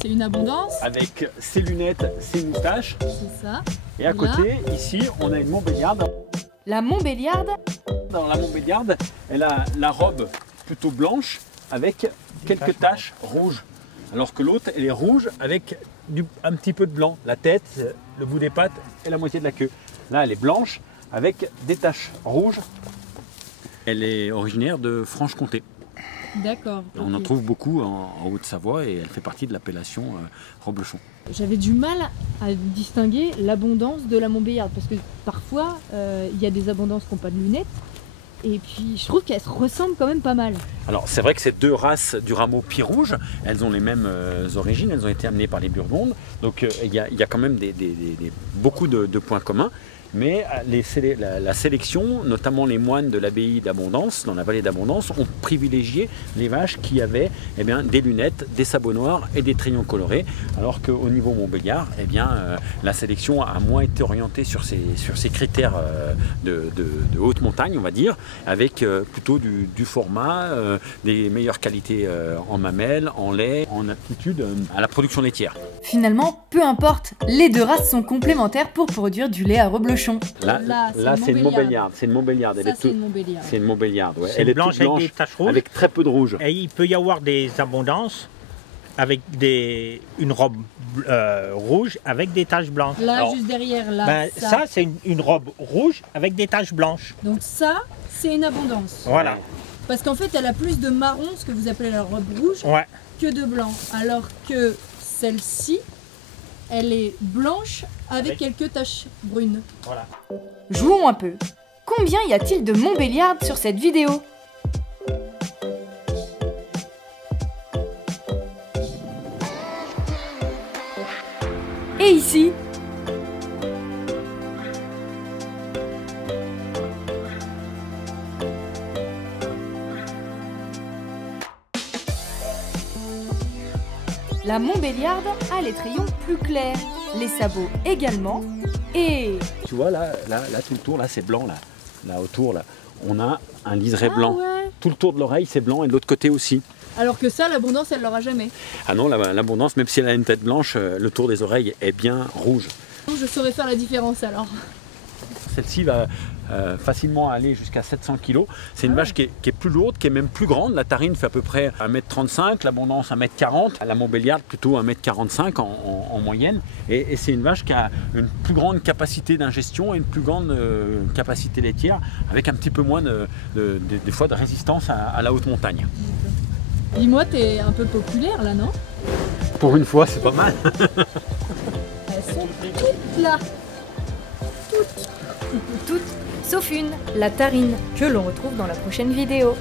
c'est une abondance. Avec ses lunettes, ses moustaches. C'est ça. Et à côté, ici, on a une Montbéliarde. La Montbéliarde, Dans la Montbéliarde, elle a la robe plutôt blanche avec quelques taches rouges. Alors que l'autre, elle est rouge avec un petit peu de blanc. La tête, le bout des pattes et la moitié de la queue. Là, elle est blanche avec des taches rouges. Elle est originaire de Franche-Comté. D'accord. On en ok. trouve beaucoup en Haute-Savoie et elle fait partie de l'appellation Reblochon. J'avais du mal à distinguer l'abondance de la Montbéliarde parce que parfois il y a des abondances qui n'ont pas de lunettes et puis je trouve qu'elles se ressemblent quand même pas mal. Alors c'est vrai que ces deux races du rameau pied rouge, elles ont les mêmes origines, elles ont été amenées par les Burgondes, donc il y a quand même beaucoup de points communs. Mais la sélection, notamment les moines de l'abbaye d'Abondance, dans la vallée d'Abondance, ont privilégié les vaches qui avaient des lunettes, des sabots noirs et des trayons colorés, alors qu'au niveau Montbéliard, la sélection a moins été orientée sur ces critères de haute montagne, on va dire, avec plutôt du format, des meilleures qualités en mamelles, en lait, en aptitude à la production laitière. finalement, peu importe, les deux races sont complémentaires pour produire du lait à reblochon. Là, c'est une Montbéliarde. C'est une Montbéliarde. Ça, c'est une Montbéliarde. C'est une Montbéliarde, ouais. C'est Elle est blanche toute avec des taches rouges. avec très peu de rouge. Et il peut y avoir des abondances avec une robe rouge avec des taches blanches. Là, Alors, juste derrière, là, ben, ça c'est une robe rouge avec des taches blanches. Donc ça, c'est une abondance. Voilà. Parce qu'en fait, elle a plus de marron, ce que vous appelez la robe rouge, Ouais. que de blanc. Alors que celle-ci, elle est blanche avec quelques taches brunes. Voilà. Jouons un peu. Combien y a-t-il de Montbéliarde sur cette vidéo? Et ici? La Montbéliarde a les trayons plus clairs, les sabots également, et Tu vois, là, tout le tour, là, c'est blanc, là, autour, là. On a un liseré blanc. Ouais. Tout le tour de l'oreille, c'est blanc, et de l'autre côté aussi. Alors que ça, l'abondance, elle l'aura jamais. Ah non, l'abondance, même si elle a une tête blanche, le tour des oreilles est bien rouge. Je saurais faire la différence alors. Celle-ci va facilement aller jusqu'à 700 kg. C'est une vache qui est plus lourde, qui est même plus grande. La Tarine fait à peu près 1m35, l'Abondance 1m40, la Montbéliarde plutôt 1m45 en moyenne. Et c'est une vache qui a une plus grande capacité d'ingestion et une plus grande capacité laitière, avec un petit peu moins des fois de résistance à la haute montagne. Dis-moi, t'es un peu populaire là, non? Pour une fois, c'est pas mal. Elles sont toutes là. toutes, sauf une, la Tarine, que l'on retrouve dans la prochaine vidéo.